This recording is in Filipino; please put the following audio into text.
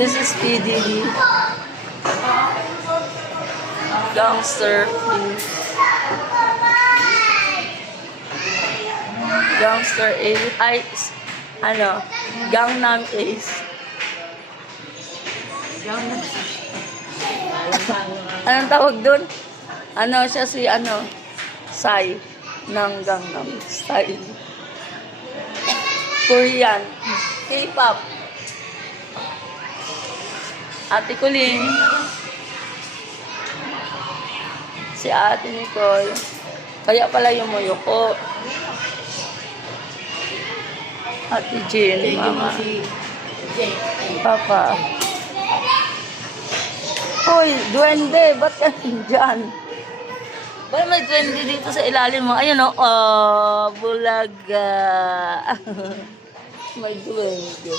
This is PDD. Gangster. Gangster Ace. Ay, ano? Gangnam Ace. Anong tawag dun? Ano siya si ano? Psy ng Gangnam Style. Korean. K-pop. Ate Kuling. Si Ate Nicole. Kaya pala yung muyuko. Ate Jean, Mama. Papa. Hoy, duwende, ba't ka nandyan? Ba't may duwende dito sa ilalim mo? Ayun o, oh, bulaga. May duwende.